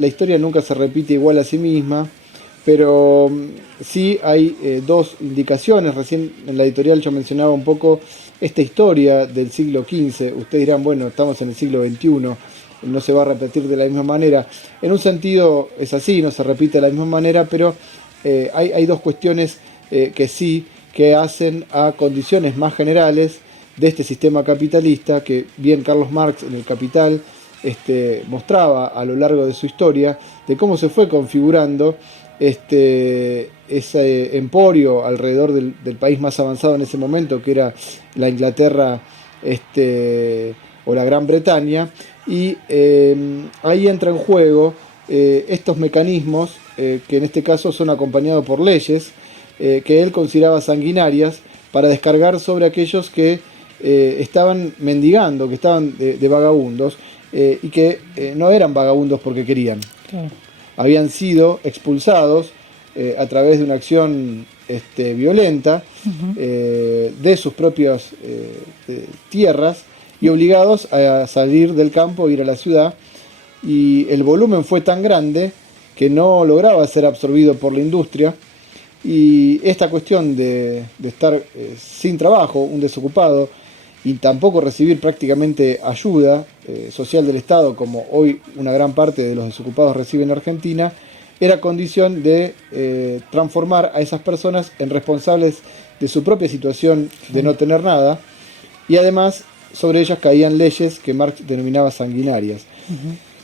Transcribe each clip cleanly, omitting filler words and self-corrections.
La historia nunca se repite igual a sí misma, pero sí hay dos indicaciones. Recién en la editorial yo mencionaba un poco esta historia del siglo XV. Ustedes dirán, bueno, estamos en el siglo XXI, no se va a repetir de la misma manera. En un sentido es así, no se repite de la misma manera, pero hay dos cuestiones que sí, que hacen a condiciones más generales de este sistema capitalista, que bien Carlos Marx en el Capital mostraba a lo largo de su historia, de cómo se fue configurando ese emporio alrededor del país más avanzado en ese momento, que era la Inglaterra o la Gran Bretaña, y ahí entra en juego estos mecanismos que en este caso son acompañados por leyes que él consideraba sanguinarias para descargar sobre aquellos que estaban mendigando, que estaban de vagabundos, y que no eran vagabundos porque querían. Claro. Habían sido expulsados a través de una acción violenta de sus propias tierras y obligados a salir del campo e ir a la ciudad. Y el volumen fue tan grande que no lograba ser absorbido por la industria. Y esta cuestión de estar sin trabajo, un desocupado, y tampoco recibir prácticamente ayuda social del Estado, como hoy una gran parte de los desocupados reciben en Argentina, era condición de transformar a esas personas en responsables de su propia situación de no tener nada, y además sobre ellas caían leyes que Marx denominaba sanguinarias.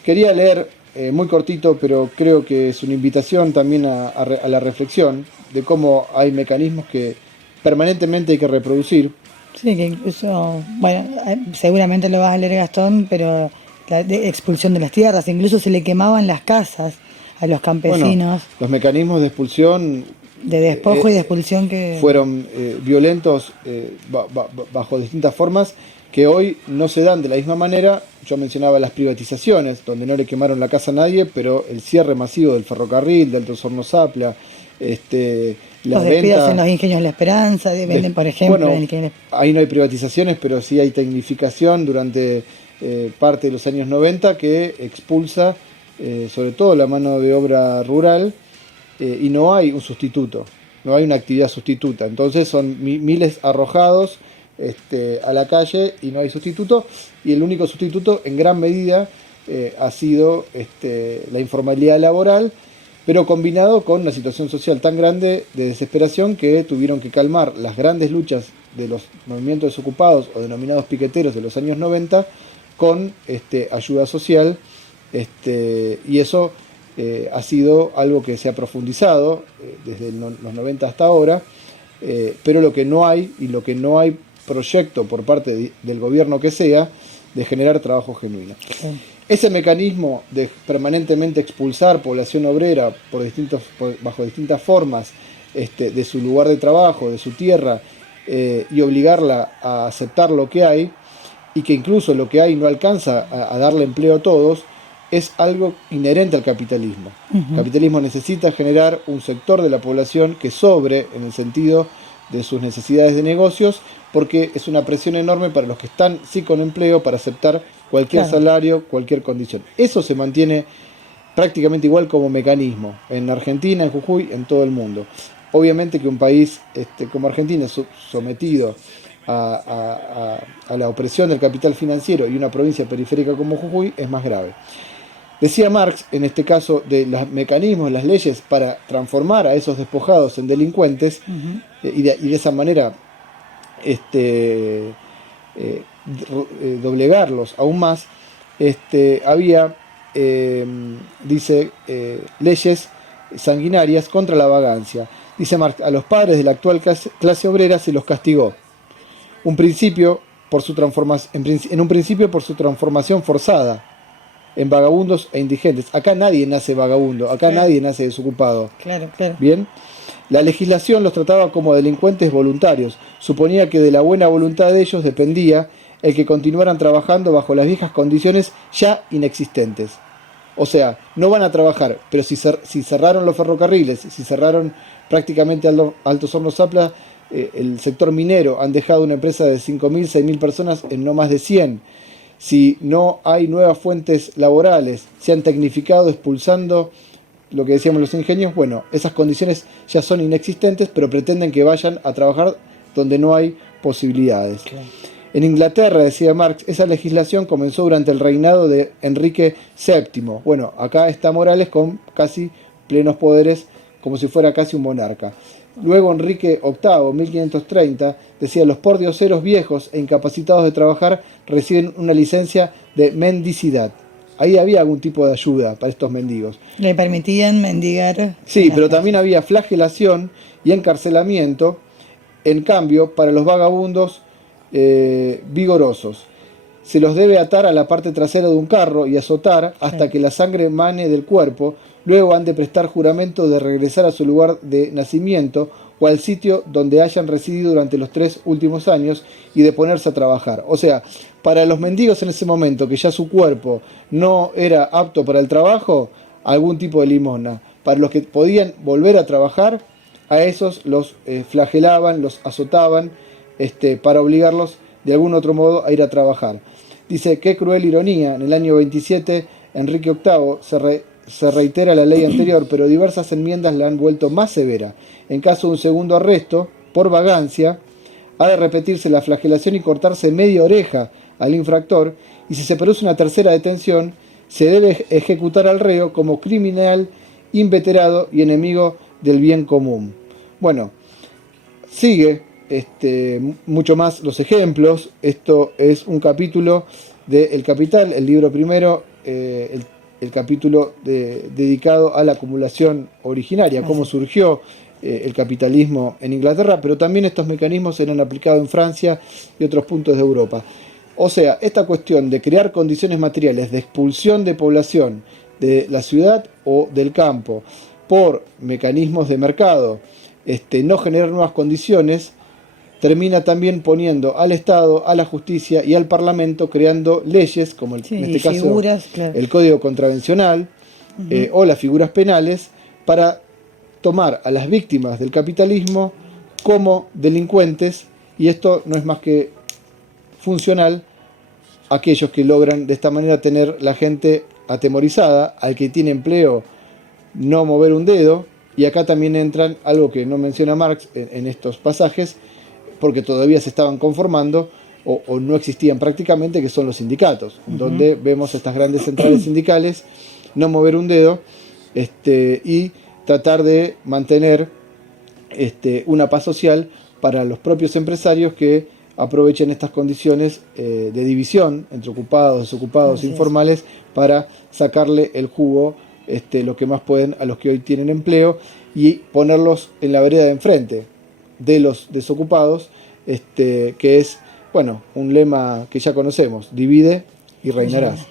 Quería leer muy cortito, pero creo que es una invitación también a la reflexión de cómo hay mecanismos que permanentemente hay que reproducir. Sí, que incluso, bueno, seguramente lo vas a leer, Gastón, pero la expulsión de las tierras, incluso se le quemaban las casas a los Bueno, campesinos, los mecanismos de expulsión de despojo y de expulsión que... fueron violentos bajo distintas formas que hoy no se dan de la misma manera. Yo mencionaba las privatizaciones, donde no le quemaron la casa a nadie, pero el cierre masivo del ferrocarril, del Alto Horno-Zapla, la Los despidos venta en los ingenios La Esperanza, venden, por ejemplo, bueno, en ingenios... ahí no hay privatizaciones, pero sí hay tecnificación durante parte de los años 90 que expulsa sobre todo la mano de obra rural, y no hay un sustituto, no hay una actividad sustituta. Entonces son miles arrojados a la calle y no hay sustituto, y el único sustituto en gran medida ha sido la informalidad laboral, pero combinado con una situación social tan grande de desesperación que tuvieron que calmar las grandes luchas de los movimientos desocupados o denominados piqueteros de los años 90 con ayuda social, y eso ha sido algo que se ha profundizado desde los 90 hasta ahora, pero lo que no hay, y lo que no hay proyecto por parte del gobierno que sea, de generar trabajo genuino. Sí. Ese mecanismo de permanentemente expulsar población obrera bajo distintas formas de su lugar de trabajo, de su tierra, y obligarla a aceptar lo que hay, y que incluso lo que hay no alcanza a darle empleo a todos, es algo inherente al capitalismo. El capitalismo necesita generar un sector de la población que sobre en el sentido de sus necesidades de negocios, porque es una presión enorme para los que están sí con empleo para aceptar cualquier Claro. salario, cualquier condición. Eso se mantiene prácticamente igual como mecanismo en Argentina, en Jujuy, en todo el mundo. Obviamente que un país como Argentina, sometido a la opresión del capital financiero, y una provincia periférica como Jujuy, es más grave. Decía Marx, en este caso, de los mecanismos, las leyes para transformar a esos despojados en delincuentes, y de esa manera doblegarlos aún más. Había, dice, leyes sanguinarias contra la vagancia. Dice Marx, a los padres de la actual clase obrera se los castigó. En un principio por su transformación forzada en vagabundos e indigentes. Acá nadie nace vagabundo, acá Claro. nadie nace desocupado. Claro, claro. Bien, la legislación los trataba como delincuentes voluntarios. Suponía que de la buena voluntad de ellos dependía el que continuaran trabajando bajo las viejas condiciones ya inexistentes. O sea, no van a trabajar, pero si cerraron los ferrocarriles, si cerraron prácticamente Altos Hornos Zapla, el sector minero, han dejado una empresa de 5.000, 6.000 personas en no más de 100. Si no hay nuevas fuentes laborales, se han tecnificado expulsando lo que decíamos los ingenios, bueno, esas condiciones ya son inexistentes, pero pretenden que vayan a trabajar donde no hay posibilidades. Claro. En Inglaterra, decía Marx, esa legislación comenzó durante el reinado de Enrique VII. Bueno, acá está Morales con casi plenos poderes, como si fuera casi un monarca. Luego Enrique VIII, 1530, decía: los pordioseros viejos e incapacitados de trabajar reciben una licencia de mendicidad. Ahí había algún tipo de ayuda para estos mendigos. Le permitían mendigar. Sí, pero también había flagelación y encarcelamiento, en cambio, para los vagabundos vigorosos. Se los debe atar a la parte trasera de un carro y azotar hasta que la sangre mane del cuerpo. Luego han de prestar juramento de regresar a su lugar de nacimiento o al sitio donde hayan residido durante los 3 últimos años y de ponerse a trabajar. O sea, para los mendigos en ese momento, que ya su cuerpo no era apto para el trabajo, algún tipo de limosna. Para los que podían volver a trabajar, a esos los flagelaban, los azotaban, para obligarlos de algún otro modo a ir a trabajar. Dice: qué cruel ironía, en el año 27 Enrique VIII se reitera la ley anterior, pero diversas enmiendas la han vuelto más severa. En caso de un segundo arresto por vagancia, ha de repetirse la flagelación y cortarse media oreja al infractor, y si se produce una tercera detención, se debe ejecutar al reo como criminal inveterado y enemigo del bien común. Bueno, sigue mucho más los ejemplos. Esto es un capítulo de El Capital, el libro primero, el capítulo dedicado a la acumulación originaria, cómo surgió el capitalismo en Inglaterra, pero también estos mecanismos eran aplicados en Francia y otros puntos de Europa. O sea, esta cuestión de crear condiciones materiales de expulsión de población de la ciudad o del campo por mecanismos de mercado, no generar nuevas condiciones, termina también poniendo al Estado, a la justicia y al Parlamento creando leyes, como en este caso figuras, claro, el Código Contravencional, o las figuras penales, para tomar a las víctimas del capitalismo como delincuentes, y esto no es más que funcional a aquellos que logran de esta manera tener la gente atemorizada, al que tiene empleo no mover un dedo. Y acá también entran algo que no menciona Marx en estos pasajes, porque todavía se estaban conformando o no existían prácticamente, que son los sindicatos, donde vemos estas grandes centrales sindicales no mover un dedo, y tratar de mantener una paz social para los propios empresarios que aprovechen estas condiciones de división entre ocupados, desocupados, informales, para sacarle el jugo, lo que más pueden a los que hoy tienen empleo, y ponerlos en la vereda de enfrente de los desocupados, que es, bueno, un lema que ya conocemos: divide y reinarás.